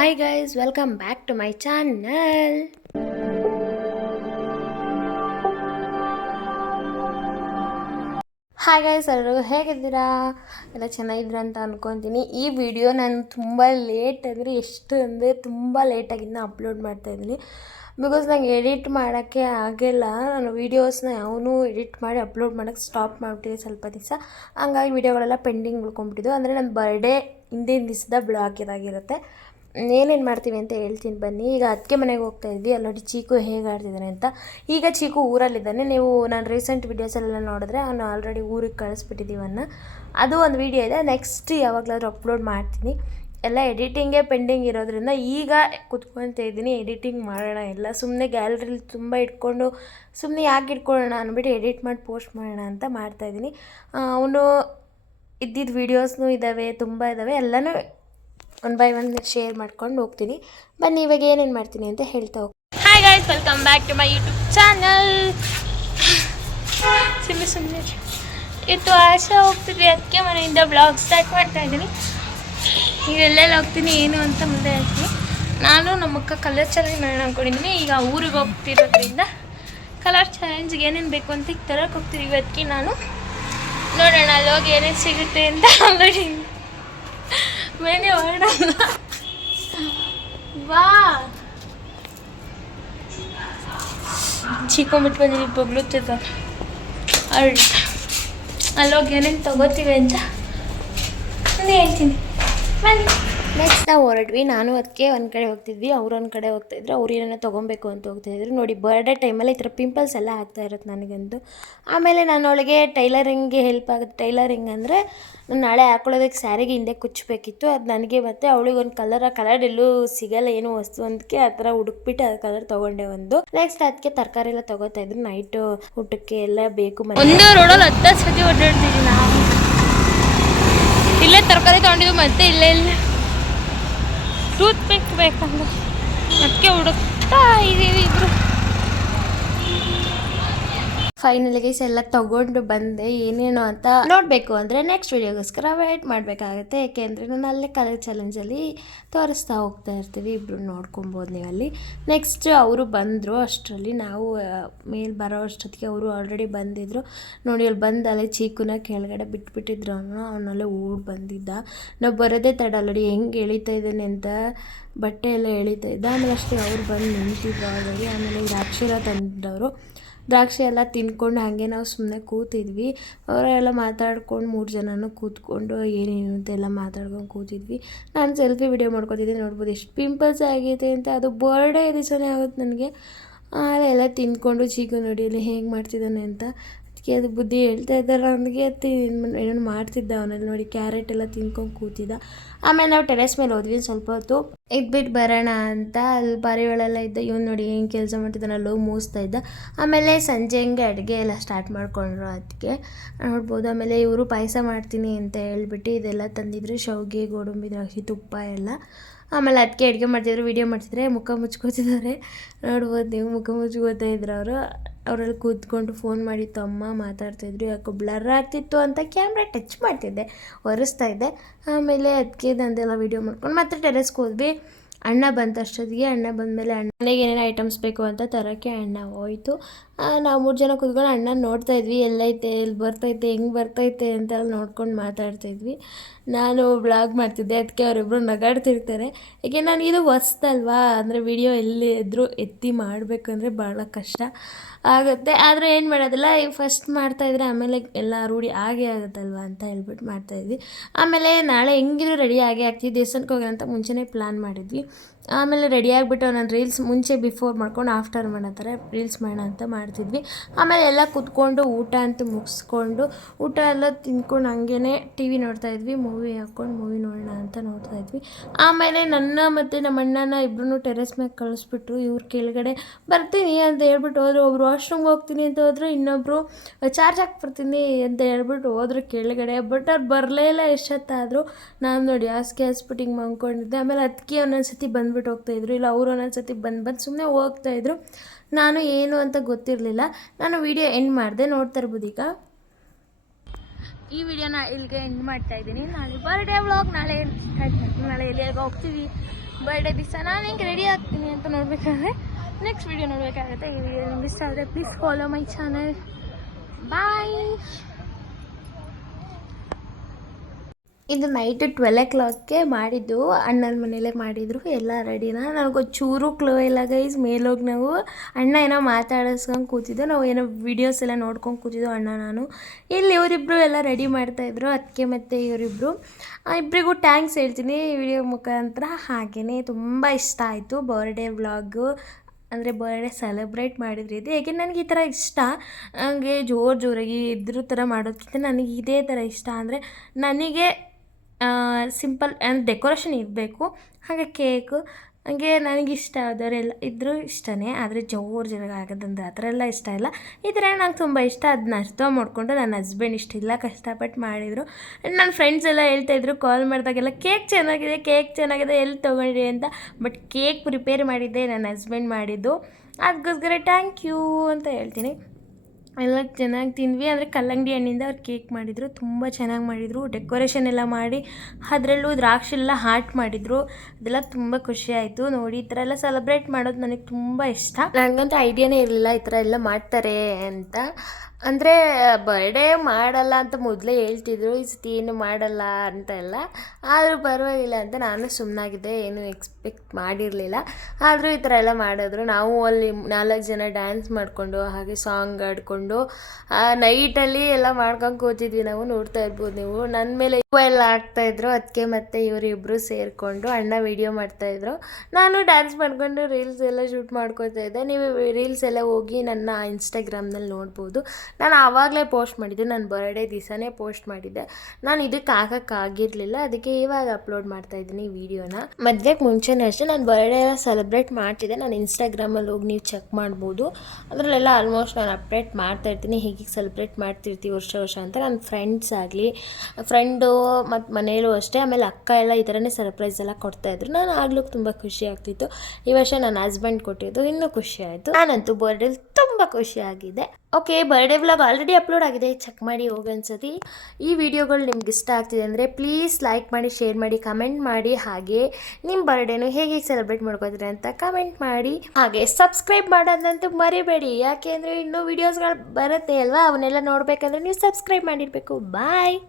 Hi guys, welcome back to my channel. Hi guys, ಎಲ್ಲರೂ ಹೇಗಿದ್ದೀರಾ? ಎಲ್ಲ ಚೆನ್ನಾಗಿದ್ದೀರಾ ಅಂತ ಅಂದ್ಕೊತೀನಿ. ಈ ವಿಡಿಯೋ ನಾನು ತುಂಬ ಲೇಟ್ ಅಂದರೆ ಎಷ್ಟು ಅಂದರೆ ತುಂಬ ಲೇಟಾಗಿಂದ ಅಪ್ಲೋಡ್ ಮಾಡ್ತಾಯಿದ್ದೀನಿ. ಬಿಕಾಸ್ ನಂಗೆ ಎಡಿಟ್ ಮಾಡೋಕ್ಕೆ ಆಗಿಲ್ಲ. ನಾನು ವೀಡಿಯೋಸ್ನ ಯಾವನೂ ಎಡಿಟ್ ಮಾಡಿ ಅಪ್ಲೋಡ್ ಮಾಡೋಕ್ಕೆ ಸ್ಟಾಪ್ ಮಾಡಿಬಿಟ್ಟಿದ್ದೆ ಸ್ವಲ್ಪ ದಿವಸ. ಹಂಗಾಗಿ ವೀಡಿಯೋಗಳೆಲ್ಲ ಪೆಂಡಿಂಗ್ ಉಳ್ಕೊಂಡ್ಬಿಟ್ಟಿದ್ದು. ಅಂದರೆ ನನ್ನ ಬರ್ಡೇ ಹಿಂದಿನ ದಿವಸದ ಬ್ಲಾಗ್ ಇದಾಗಿರುತ್ತೆ. ಏನೇನು ಮಾಡ್ತೀವಿ ಅಂತ ಹೇಳ್ತೀನಿ ಬನ್ನಿ. ಈಗ ಅದಕ್ಕೆ ಮನೆಗೆ ಹೋಗ್ತಾಯಿದ್ವಿ. ಅಲ್ಲಿ ನೋಡಿ ಚೀಕು ಹೇಗೆ ಆಡ್ತಿದ್ದಾನೆ ಅಂತ. ಈಗ ಚೀಕು ಊರಲ್ಲಿದ್ದಾನೆ. ನೀವು ನಾನು ರೀಸೆಂಟ್ ವೀಡಿಯೋಸಲ್ಲೆಲ್ಲ ನೋಡಿದ್ರೆ ಅವನು ಆಲ್ರೆಡಿ ಊರಿಗೆ ಕಳಿಸ್ಬಿಟ್ಟಿದ್ದೀವನ್ನ. ಅದು ಒಂದು ವೀಡಿಯೋ ಇದೆ, ನೆಕ್ಸ್ಟ್ ಯಾವಾಗಲಾದ್ರೂ ಅಪ್ಲೋಡ್ ಮಾಡ್ತೀನಿ. ಎಲ್ಲ ಎಡಿಟಿಂಗೇ ಪೆಂಡಿಂಗ್ ಇರೋದ್ರಿಂದ ಈಗ ಕುತ್ಕೊತಾ ಇದ್ದೀನಿ, ಎಡಿಟಿಂಗ್ ಮಾಡೋಣ. ಎಲ್ಲ ಸುಮ್ಮನೆ ಗ್ಯಾಲರಿಲಿ ತುಂಬ ಇಟ್ಕೊಂಡು ಸುಮ್ಮನೆ ಯಾಕೆ ಇಟ್ಕೊಳ್ಳೋಣ ಅಂದ್ಬಿಟ್ಟು ಎಡಿಟ್ ಮಾಡಿ ಪೋಸ್ಟ್ ಮಾಡೋಣ ಅಂತ ಮಾಡ್ತಾಯಿದ್ದೀನಿ. ಅವನು ಇದ್ದಿದ್ದು ವೀಡಿಯೋಸ್ನೂ ಇದ್ದಾವೆ, ತುಂಬ ಇದ್ದಾವೆ. ಎಲ್ಲನೂ ಒನ್ ಬೈ ಒನ್ ಶೇರ್ ಮಾಡ್ಕೊಂಡು ಹೋಗ್ತೀನಿ. ಬನ್ನಿ ಇವಾಗ ಏನೇನು ಮಾಡ್ತೀನಿ ಅಂತ ಹೇಳ್ತಾ ಹೋಗ್ತೀನಿ. Hi guys, welcome back to my YouTube channel. ಸುಮ್ಮನೆ ಇವತ್ತು ಆಶಾ ಹೋಗ್ತಿದ್ವಿ, ಅದಕ್ಕೆ ಮನೆಯಿಂದ ಬ್ಲಾಗ್ ಸ್ಟಾರ್ಟ್ ಮಾಡ್ತಾ ಇದ್ದೀನಿ. ಇವೆಲ್ಲೆಲ್ಲ ಹೋಗ್ತೀನಿ ಏನು ಅಂತ ಮುಂದೆ ಹೇಳ್ತೀನಿ. ನಾನು ನಮ್ಮ ಅಕ್ಕ ಕಲರ್ ಚಾಲೆಂಜ್ ಮಾಡೋಣ ಅಂದ್ಕೊಂಡಿದ್ದೀನಿ. ಈಗ ಊರಿಗೆ ಹೋಗ್ತಿರೋದ್ರಿಂದ ಕಲರ್ ಚಾಲೆಂಜ್ಗೆ ಏನೇನು ಬೇಕು ಅಂತ ಈಗ ತರಕ್ಕೆ ಹೋಗ್ತಿದ್ದೀವಿ. ಅದಕ್ಕೆ ನಾನು ನೋಡೋಣ ಅಲ್ಲಿ ಹೋಗಿ ಏನೇನು ಸಿಗುತ್ತೆ ಅಂತ ಆಲ್ರೆಡಿ ಮೇನೆ ಹೊರಡೋಣ ಬಾ. ಚಿಕ್ಕೊಂಬಿಟ್ಟು ಬಂದಿವಿ, ಬೊಗ್ಳುತ್ತಿದ್ದ ಅಲ್ಲೋಗಿ ಏನೇನು ತೊಗೋತೀವಿ ಅಂತ ಹೇಳ್ತೀನಿ ಬನ್ನಿ. ನೆಕ್ಸ್ಟ್ ನಾವು ಹೊರಡ್ವಿ. ನಾನು ಅದಕ್ಕೆ ಒಂದು ಕಡೆ ಹೋಗ್ತಿದ್ವಿ, ಅವ್ರು ಒಂದು ಕಡೆ ಹೋಗ್ತಾಯಿದ್ರು. ಅವ್ರು ಏನೇನೋ ತೊಗೊಬೇಕು ಅಂತ ಹೋಗ್ತಾಯಿದ್ರು. ನೋಡಿ, ಬರ್ಡೇ ಟೈಮಲ್ಲಿ ಈ ಥರ ಪಿಂಪಲ್ಸ್ ಎಲ್ಲ ಆಗ್ತಾ ಇರುತ್ತೆ ನನಗಂತೂ. ಆಮೇಲೆ ನಾನು ಅವಳಿಗೆ ಟೈಲರಿಂಗ್ಗೆ ಹೆಲ್ಪ್ ಆಗುತ್ತೆ. ಟೈಲರಿಂಗ್ ಅಂದರೆ ನಾನು ನಾಳೆ ಹಾಕೊಳ್ಳೋದಕ್ಕೆ ಸ್ಯಾರಿಗೆ ಹಿಂದೆ ಕುಚ್ಚಬೇಕಿತ್ತು. ಅದು ನನಗೆ ಮತ್ತು ಅವಳಿಗೆ ಒಂದು ಕಲರ್ ಎಲ್ಲೂ ಸಿಗಲ್ಲ ಏನು ವಸ್ತು ಅಂದಕ್ಕೆ ಆ ಥರ ಹುಡುಕ್ಬಿಟ್ಟು ಆ ಕಲರ್ ತೊಗೊಂಡೆ ಒಂದು. ನೆಕ್ಸ್ಟ್ ಅದಕ್ಕೆ ತರಕಾರಿ ಎಲ್ಲ ತೊಗೋತಾಯಿದ್ರು. ನೈಟು ಊಟಕ್ಕೆ ಎಲ್ಲ ಬೇಕು. ಒಂದೇ ರೋಡಲ್ಲಿ 10 ಸತಿ ಓಡಾಡ್ತಿದ್ವಿ ನಾವು. ಇಲ್ಲೇ ತರಕಾರಿ ತೊಗೊಂಡಿದ್ದು ಮತ್ತೆ ಇಲ್ಲೇ ಟೂತ್ ಪಿಕ್ ಬೇಕಂದ್ರೆ ಅದಕ್ಕೆ ಹುಡುಕ್ತಾ ಇದ್ದೀವಿ ಇಬ್ಬರು. ಫೈನಲಿ ಗೈಸ್ ಎಲ್ಲ ತೊಗೊಂಡು ಬಂದೆ. ಏನೇನು ಅಂತ ನೋಡಬೇಕು ಅಂದರೆ ನೆಕ್ಸ್ಟ್ ವೀಡಿಯೋಗೋಸ್ಕರ ವೇಟ್ ಮಾಡಬೇಕಾಗುತ್ತೆ. ಏಕೆಂದರೆ ನಾನು ಅಲ್ಲೇ ಕಲರ್ ಚಾಲೆಂಜಲ್ಲಿ ತೋರಿಸ್ತಾ ಹೋಗ್ತಾ ಇರ್ತೀವಿ. ಇಬ್ಬರು ನೋಡ್ಕೊಬೋದು ನೀವು ಅಲ್ಲಿ. ನೆಕ್ಸ್ಟ್ ಅವರು ಬಂದರು. ಅಷ್ಟರಲ್ಲಿ ನಾವು ಮೇಲೆ ಬರೋ ಅಷ್ಟೊತ್ತಿಗೆ ಅವರು ಆಲ್ರೆಡಿ ಬಂದಿದ್ದರು. ನೋಡಿ ಅಲ್ಲಿ ಬಂದಲ್ಲೇ ಚೀಕುನ ಕೆಳಗಡೆ ಬಿಟ್ಬಿಟ್ಟಿದ್ರು. ಅವನಲ್ಲೇ ಓಡ್ ಬಂದಿದ್ದ. ನಾವು ಬರೋದೇ ತಡ. ಆಲ್ರೆಡಿ ಹೆಂಗೆ ಎಳಿತಾ ಇದ್ದಾನೆ ಅಂತ ಬಟ್ಟೆ ಎಲ್ಲ ಎಳಿತಾ ಇದ್ದ. ಆಮೇಲೆ ಅಷ್ಟೇ ಅವ್ರು ಬಂದು ನಿಂತಿದ್ರು ಆಲ್ರೆಡಿ. ಆಮೇಲೆ ದ್ರಾಕ್ಷಿ ಎಲ್ಲ ತಂದಿದ್ದವರು. ದ್ರಾಕ್ಷಿ ಎಲ್ಲ ತಿನ್ಕೊಂಡು ಹಾಗೆ ನಾವು ಸುಮ್ಮನೆ ಕೂತಿದ್ವಿ. ಅವರೆಲ್ಲ ಮಾತಾಡ್ಕೊಂಡು 3 ಜನನೂ ಕೂತ್ಕೊಂಡು ಏನೇನು ಅಂತೆಲ್ಲ ಮಾತಾಡ್ಕೊಂಡು ಕೂತಿದ್ವಿ. ನಾನು ಸೆಲ್ಫಿ ವಿಡಿಯೋ ಮಾಡ್ಕೊತಿದ್ದೆ. ನೋಡ್ಬೋದು ಎಷ್ಟು ಪಿಂಪಲ್ಸ್ ಆಗೈತೆ ಅಂತ. ಅದು ಬರ್ಡೇ ದಿವಸನೇ ಆಗುತ್ತೆ ನನಗೆ. ಎಲ್ಲ ತಿಂದ್ಕೊಂಡು ಚೀಕು ನೋಡಿ ಅಲ್ಲಿ ಹೇಗೆ ಮಾಡ್ತಿದ್ದಾನೆ ಅಂತ. ಅದಕ್ಕೆ ಅದು ಬುದ್ಧಿ ಹೇಳ್ತಾ ಇದ್ದಾರೆ ಅವನಿಗೆ. ಏನೋ ಮಾಡ್ತಿದ್ದ ಅವನಲ್ಲಿ ನೋಡಿ. ಕ್ಯಾರೆಟ್ ಎಲ್ಲ ತಿನ್ಕೊಂಡು ಕೂತಿದ್ದ. ಆಮೇಲೆ ನಾವು ಟೆರೆಸ್ ಮೇಲೆ ಹೋದ್ವಿ. ಸ್ವಲ್ಪ ಹೊತ್ತು ಇದ್ಬಿಟ್ಟು ಬರೋಣ ಅಂತ. ಅಲ್ಲಿ ಪಾರಿವಾಳೆಲ್ಲ ಇದ್ದ. ಇವನು ನೋಡಿ ಏನು ಕೆಲಸ ಮಾಡ್ತಿದ್ದಾನೆ, ಅಲ್ಲೋ ಮೂಸ್ತಾ ಇದ್ದ. ಆಮೇಲೆ ಸಂಜೆ ಹಂಗೆ ಅಡುಗೆ ಎಲ್ಲ ಸ್ಟಾರ್ಟ್ ಮಾಡ್ಕೊಂಡ್ರು. ಅದಕ್ಕೆ ನೋಡ್ಬೋದು. ಆಮೇಲೆ ಇವರು ಪಾಯಸ ಮಾಡ್ತೀನಿ ಅಂತ ಹೇಳ್ಬಿಟ್ಟು ಇದೆಲ್ಲ ತಂದಿದ್ರು, ಶಾವಿಗೆ, ಗೋಡಂಬಿ, ದ್ರಾಕ್ಷಿ, ತುಪ್ಪ ಎಲ್ಲ. ಆಮೇಲೆ ಅದಕ್ಕೆ ಅಡುಗೆ ಮಾಡ್ತಿದ್ರು, ವೀಡಿಯೋ ಮಾಡ್ತಿದ್ರೆ ಮುಖ ಮುಚ್ಕೋತಿದ್ದಾರೆ. ನೋಡ್ಬೋದು ನೀವು, ಮುಖ ಮುಚ್ಕೋತಾ ಇದ್ರು ಅವರು. ಅವರಲ್ಲಿ ಕೂತ್ಕೊಂಡು ಫೋನ್ ಮಾಡಿತ್ತು ಅಮ್ಮ ಮಾತಾಡ್ತಾಯಿದ್ರು. ಯಾಕೋ ಬ್ಲರ್ ಆಗ್ತಿತ್ತು ಅಂತ ಕ್ಯಾಮ್ರಾ ಟಚ್ ಮಾಡ್ತಿದ್ದೆ, ಒರೆಸ್ತಾ ಇದ್ದೆ. ಆಮೇಲೆ ಅದಕ್ಕೆ ನಂದೆಲ್ಲ ವೀಡಿಯೋ ಮಾಡ್ಕೊಂಡು ಮತ್ತೆ ಟೆರೆಸ್ಗೆ ಹೋದ್ವಿ. ಅಣ್ಣ ಬಂತು ಅಷ್ಟೊತ್ತಿಗೆ. ಅಣ್ಣ ಬಂದಮೇಲೆ ಅಣ್ಣನಿಗೆ ಏನೇನು ಐಟಮ್ಸ್ ಬೇಕು ಅಂತ ತರೋಕ್ಕೆ ಅಣ್ಣ ಹೋಯಿತು. ನಾವು 3 ಜನ ಕೂತ್ಕೊಂಡು ಅಣ್ಣ ನೋಡ್ತಾಯಿದ್ವಿ. ಎಲ್ಲೈತೆ, ಎಲ್ಲಿ ಬರ್ತೈತೆ, ಹೆಂಗೆ ಬರ್ತೈತೆ ಅಂತೆಲ್ಲ ನೋಡ್ಕೊಂಡು ಮಾತಾಡ್ತಾಯಿದ್ವಿ. ನಾನು ಬ್ಲಾಗ್ ಮಾಡ್ತಿದ್ದೆ. ಅದಕ್ಕೆ ಅವರಿಬ್ಬರು ನಗಾಡ್ತಿರ್ತಾರೆ. ಏಕೆ ನನಗಿದು ಹೊಸ್ತಲ್ವಾ, ಅಂದರೆ ವಿಡಿಯೋ ಎಲ್ಲಿ ಇದ್ದರೂ ಎತ್ತಿ ಮಾಡಬೇಕಂದ್ರೆ ಭಾಳ ಕಷ್ಟ ಆಗುತ್ತೆ. ಆದರೆ ಏನು ಮಾಡೋದಿಲ್ಲ, ಈಗ ಫಸ್ಟ್ ಮಾಡ್ತಾಯಿದ್ರೆ ಆಮೇಲೆ ಎಲ್ಲ ರೂಢಿ ಆಗೇ ಆಗುತ್ತಲ್ವ ಅಂತ ಹೇಳ್ಬಿಟ್ಟು ಮಾಡ್ತಾಯಿದ್ವಿ. ಆಮೇಲೆ ನಾಳೆ ಹೆಂಗಿದ್ರು ರೆಡಿ ಆಗೇ ಆಗ್ತೀವಿ. ದೇವಸ್ಥಾನಕ್ಕೆ ಹೋಗೋಣ ಅಂತ ಮುಂಚೆನೇ ಪ್ಲ್ಯಾನ್ ಮಾಡಿದ್ವಿ. ಆಮೇಲೆ ರೆಡಿ ಆಗಿಬಿಟ್ಟು ನಾನು ರೀಲ್ಸ್ ಮುಂಚೆ ಬಿಫೋರ್ ಮಾಡ್ಕೊಂಡು ಆಫ್ಟರ್ ಮಾಡೋ ಥರ ರೀಲ್ಸ್ ಮಾಡೋಣ ಅಂತ ಮಾಡ್ತಿದ್ವಿ. ಆಮೇಲೆ ಎಲ್ಲ ಕೂತ್ಕೊಂಡು ಊಟ ಅಂತ ಮುಗಿಸ್ಕೊಂಡು ಊಟ ಎಲ್ಲ ತಿಂದ್ಕೊಂಡು ಹಂಗೇ ಟಿ ವಿ ನೋಡ್ತಾಯಿದ್ವಿ. ಮೂವಿ ಹಾಕ್ಕೊಂಡು ಮೂವಿ ನೋಡೋಣ ಅಂತ ನೋಡ್ತಾಯಿದ್ವಿ. ಆಮೇಲೆ ನನ್ನ ಮತ್ತು ನಮ್ಮ ಅಣ್ಣನ ಇಬ್ಬರೂ ಟೆರೆಸ್ ಮೇಲೆ ಕಳಿಸ್ಬಿಟ್ರು. ಇವ್ರು ಕೆಳಗಡೆ ಬರ್ತೀನಿ ಅಂತ ಹೇಳ್ಬಿಟ್ಟು ಹೋದ್ರು. ಒಬ್ರು ವಾಶ್ರೂಮ್ಗೆ ಹೋಗ್ತೀನಿ ಅಂತ ಹೋದ್ರು, ಇನ್ನೊಬ್ಬರು ಚಾರ್ಜ್ ಹಾಕ್ಬಿಡ್ತೀನಿ ಅಂತ ಹೇಳ್ಬಿಟ್ಟು ಹೋದ್ರು ಕೆಳಗಡೆ. ಬಟ್ ಅವ್ರು ಬರಲೇ ಇಲ್ಲ. ಎಷ್ಟೊತ್ತಾದರೂ ನಾನು ನೋಡಿ ಹಾಸಿಗೆ ಹಾಸ್ಬಿಟ್ಟು ಹಿಂಗೆ ಮಲ್ಕೊಂಡಿದ್ದೆ. ಆಮೇಲೆ ಅದಕ್ಕೆ ಒಂದೊಂದು ಸತಿ ಬಂದುಬಿಟ್ಟು ಹೋಗ್ತಾಯಿದ್ರು, ಇಲ್ಲ ಅವರು ಒಂದೊಂದು ಸತಿ ಬಂದು ಸುಮ್ಮನೆ ಹೋಗ್ತಾಯಿದ್ರು. ನಾನು ಏನು ಅಂತ ಗೊತ್ತಿರಲಿಲ್ಲ. ನಾನು ವೀಡಿಯೋ ಎಂಡ್ ಮಾಡಿದೆ, ನೋಡ್ತಾ ಇರ್ಬೋದು ಈಗ. ಈ ವಿಡಿಯೋನ ಇಲ್ಲಿಗೆ ಎಂಡ್ ಮಾಡ್ತಾ ಇದ್ದೀನಿ. ನಾಳೆ ಬರ್ಡೇ ವ್ಲಾಗ್ ನಾಳೆ ಸ್ಟಾರ್ಟ್ ಮಾಡ್ತೀನಿ. ನಾಳೆ ಎಲ್ಲಿಯಾಗ ಹೋಗ್ತೀವಿ ಬರ್ಡೇ ದಿವಸ. ನಾನು ಹೆಂಗೆ ರೆಡಿ ಆಗ್ತೀನಿ ಅಂತ ನೋಡಬೇಕಾದ್ರೆ ನೆಕ್ಸ್ಟ್ ವಿಡಿಯೋ ನೋಡಬೇಕಾಗುತ್ತೆ. ಈ ವಿಡಿಯೋ ನಿಮ್ಗೆ ಇಷ್ಟ ಆದರೆ ಪ್ಲೀಸ್ ಫಾಲೋ ಮೈ ಚಾನಲ್. ಬಾಯ್. ಇದು ನೈಟ್ 12 ಮಾಡಿದ್ದು, ಅಣ್ಣನ ಮನೇಲೆ ಮಾಡಿದರು. ಎಲ್ಲ ರೆಡಿನ. ನನಗೊಂದು ಚೂರು ಕ್ಲೋ ಇಲ್ಲ ಗೈಸ್. ಮೇಲೋಗಿ ನಾವು ಅಣ್ಣ ಏನೋ ಮಾತಾಡಿಸ್ಕೊಂಡು ಕೂತಿದ್ದೋ, ನಾವು ಏನೋ ವೀಡಿಯೋಸ್ ಎಲ್ಲ ನೋಡ್ಕೊಂಡು ಕೂತಿದ್ದೋ ಅಣ್ಣ ನಾನು. ಇಲ್ಲಿ ಇವರಿಬ್ಬರು ಎಲ್ಲ ರೆಡಿ ಮಾಡ್ತಾಯಿದ್ರು, ಅದಕ್ಕೆ ಮತ್ತು ಇವರಿಬ್ಬರು ಇಬ್ಬರಿಗೂ ಥ್ಯಾಂಕ್ಸ್ ಹೇಳ್ತೀನಿ ವಿಡಿಯೋ ಮುಖಾಂತರ. ಹಾಗೆಯೇ ತುಂಬ ಇಷ್ಟ ಆಯಿತು ಬರ್ಡೇ ವ್ಲಾಗು, ಅಂದರೆ ಬರ್ಡೇ ಸೆಲೆಬ್ರೇಟ್ ಮಾಡಿದ್ರಿ ಇದು. ಏಕೆ ನನಗೆ ಈ ಥರ ಇಷ್ಟ, ನನಗೆ ಜೋರಾಗಿ ಇದ್ರ ಥರ ಮಾಡೋದಕ್ಕಿಂತ ನನಗೆ ಇದೇ ಥರ ಇಷ್ಟ. ಅಂದರೆ ನನಗೆ ಸಿಂಪಲ್ ಡೆಕೋರೇಷನ್ ಇರಬೇಕು, ಹಾಗೆ ಕೇಕು ಹಾಗೆ ನನಗಿಷ್ಟ ಆದವರೆಲ್ಲ ಇದ್ದರೂ ಇಷ್ಟನೇ. ಆದರೆ ಜೋರಾಗಿ ಆಗೋದಂದ್ರೆ ಆ ಥರ ಎಲ್ಲ ಇಷ್ಟ ಇಲ್ಲ. ಈ ಥರ ನಂಗೆ ತುಂಬ ಇಷ್ಟ. ಅದನ್ನ ಅರ್ಥ ಮಾಡಿಕೊಂಡು ನನ್ನ ಹಸ್ಬೆಂಡ್ ಇಷ್ಟಿಲ್ಲ ಕಷ್ಟಪಟ್ಟು ಮಾಡಿದರು. ನನ್ನ ಫ್ರೆಂಡ್ಸ್ ಎಲ್ಲ ಹೇಳ್ತಾಯಿದ್ರು ಕಾಲ್ ಮಾಡಿದಾಗೆಲ್ಲ ಕೇಕ್ ಚೆನ್ನಾಗಿದೆ ಎಲ್ಲಿ ತೊಗೊಂಡ್ರಿ ಅಂತ. ಬಟ್ ಕೇಕ್ ಪ್ರಿಪೇರ್ ಮಾಡಿದ್ದೆ ನನ್ನ ಹಸ್ಬೆಂಡ್ ಮಾಡಿದ್ದು, ಅದಕ್ಕೋಸ್ಕರ ಥ್ಯಾಂಕ್ ಯು ಅಂತ ಹೇಳ್ತೀನಿ. ಎಲ್ಲ ಚೆನ್ನಾಗಿ ತಿಂದ್ವಿ. ಅಂದರೆ ಕಲ್ಲಂಗಡಿ ಹಣ್ಣಿಂದ ಅವ್ರು ಕೇಕ್ ಮಾಡಿದರು, ತುಂಬ ಚೆನ್ನಾಗಿ ಮಾಡಿದರು. ಡೆಕೋರೇಷನ್ ಎಲ್ಲ ಮಾಡಿ ಅದರಲ್ಲೂ ದ್ರಾಕ್ಷಿ ಎಲ್ಲ ಹಾರ್ಟ್ ಮಾಡಿದರು. ಅದೆಲ್ಲ ತುಂಬ ಖುಷಿ ಆಯಿತು ನೋಡಿ. ಈ ಥರ ಎಲ್ಲ ಸೆಲೆಬ್ರೇಟ್ ಮಾಡೋದು ನನಗೆ ತುಂಬ ಇಷ್ಟ. ನನಗಂತೂ ಐಡಿಯಾನೇ ಇರಲಿಲ್ಲ ಈ ಥರ ಎಲ್ಲ ಮಾಡ್ತಾರೆ ಅಂತ. ಅಂದರೆ ಬರ್ಡೇ ಮಾಡಲ್ಲ ಅಂತ ಮೊದಲೇ ಹೇಳ್ತಿದ್ರು, ಈ ಸತಿ ಏನು ಮಾಡಲ್ಲ ಅಂತ ಎಲ್ಲ. ಆದರೂ ಪರವಾಗಿಲ್ಲ ಅಂತ ನಾನು ಸುಮ್ಮನಾಗಿದ್ದೆ, ಏನು ಎಕ್ಸ್ಪೆಕ್ಟ್ ಮಾಡಿರಲಿಲ್ಲ. ಆದರೂ ಈ ಥರ ಎಲ್ಲ ಮಾಡಿದ್ರು. ನಾವು ಅಲ್ಲಿ 4 ಜನ ಡ್ಯಾನ್ಸ್ ಮಾಡಿಕೊಂಡು ಹಾಗೆ ಸಾಂಗ್ ಆಡಿಕೊಂಡು ನೈಟಲ್ಲಿ ಎಲ್ಲ ಮಾಡ್ಕೊಂಡು ಕೂತಿದ್ವಿ. ನಾವು ನೋಡ್ತಾ ಇರ್ಬೋದು ನೀವು. ನನ್ನ ಮೇಲೆ ಎಲ್ಲ ಆಗ್ತಾಯಿದ್ರು. ಅದಕ್ಕೆ ಮತ್ತು ಇವರಿಬ್ಬರು ಸೇರಿಕೊಂಡು ಅಣ್ಣ ವೀಡಿಯೋ ಮಾಡ್ತಾಯಿದ್ರು, ನಾನು ಡ್ಯಾನ್ಸ್ ಮಾಡ್ಕೊಂಡು ರೀಲ್ಸ್ ಎಲ್ಲ ಶೂಟ್ ಮಾಡ್ಕೊತಾ ಇದ್ದೆ. ನೀವು ರೀಲ್ಸ್ ಎಲ್ಲ ಹೋಗಿ ನನ್ನ ಇನ್ಸ್ಟಾಗ್ರಾಮ್ನಲ್ಲಿ ನೋಡ್ಬೋದು. ನಾನು ಆವಾಗಲೇ ಪೋಸ್ಟ್ ಮಾಡಿದ್ದೆ, ನನ್ನ ಬರ್ಡೇ ದಿವಸನೇ ಪೋಸ್ಟ್ ಮಾಡಿದ್ದೆ. ನಾನು ಇದಕ್ಕೆ ಹಾಕೋಕ್ಕಾಗಿರಲಿಲ್ಲ, ಅದಕ್ಕೆ ಇವಾಗ ಅಪ್ಲೋಡ್ ಮಾಡ್ತಾಯಿದ್ದೀನಿ ಈ ವಿಡಿಯೋನ. ಮದುವೆಗೆ ಮುಂಚೆನೇ ಅಷ್ಟೇ ನಾನು ಬರ್ಡೇ ಎಲ್ಲ ಸೆಲೆಬ್ರೇಟ್ ಮಾಡ್ತಿದ್ದೆ. ನಾನು ಇನ್ಸ್ಟಾಗ್ರಾಮಲ್ಲಿ ಹೋಗಿ ನೀವು ಚೆಕ್ ಮಾಡ್ಬೋದು. ಅದರಲ್ಲೆಲ್ಲ ಆಲ್ಮೋಸ್ಟ್ ನಾನು ಅಪ್ಡೇಟ್ ಮಾಡ್ತಾಯಿರ್ತೀನಿ, ಹೀಗೆ ಸೆಲೆಬ್ರೇಟ್ ಮಾಡ್ತಿರ್ತೀವಿ ವರ್ಷ ಅಂತ. ನನ್ನ ಫ್ರೆಂಡ್ಸ್ ಆಗಲಿ, ಫ್ರೆಂಡು ಮತ್ತು ಮನೆಯಲ್ಲೂ ಅಷ್ಟೇ. ಆಮೇಲೆ ಅಕ್ಕ ಎಲ್ಲ ಈ ಥರನೇ ಸರ್ಪ್ರೈಸ್ ಎಲ್ಲ ಕೊಡ್ತಾಯಿದ್ರು. ನಾನು ಆಗ್ಲೂ ತುಂಬ ಖುಷಿ ಆಗ್ತಿತ್ತು. ಈ ವರ್ಷ ನನ್ನ ಹಸ್ಬೆಂಡ್ ಕೊಟ್ಟಿದ್ದು ಇನ್ನೂ ಖುಷಿ ಆಯಿತು. ನಾನಂತೂ ಬರ್ಡೇಲಿ ತುಂಬ ಖುಷಿಯಾಗಿದೆ. Okay, birthday vlog already upload ಆಗಿದೆ, ಚೆಕ್ ಮಾಡಿ ಹೋಗಿ ಅನ್ಸತಿ. ಈ ವಿಡಿಯೋಗಳು ನಿಮ್ಗೆ ಇಷ್ಟ ಆಗ್ತಿದೆ ಅಂದರೆ ಪ್ಲೀಸ್ ಲೈಕ್ ಮಾಡಿ, ಶೇರ್ ಮಾಡಿ, ಕಮೆಂಟ್ ಮಾಡಿ. ಹಾಗೆ ನಿಮ್ಮ ಬರ್ಡೇನು ಹೇಗೆ ಸೆಲೆಬ್ರೇಟ್ ಮಾಡ್ಕೋತೀರಿ ಅಂತ ಕಮೆಂಟ್ ಮಾಡಿ. ಹಾಗೆ ಸಬ್ಸ್ಕ್ರೈಬ್ ಮಾಡೋದಂತೂ ಮರಿಬೇಡಿ, ಯಾಕೆ ಅಂದರೆ ಇನ್ನೂ ವೀಡಿಯೋಸ್ಗಳು ಬರುತ್ತೆ ಅಲ್ವಾ, ಅವನ್ನೆಲ್ಲ ನೋಡಬೇಕಂದ್ರೆ ನೀವು ಸಬ್ಸ್ಕ್ರೈಬ್ ಮಾಡಿರಬೇಕು. ಬಾಯ್.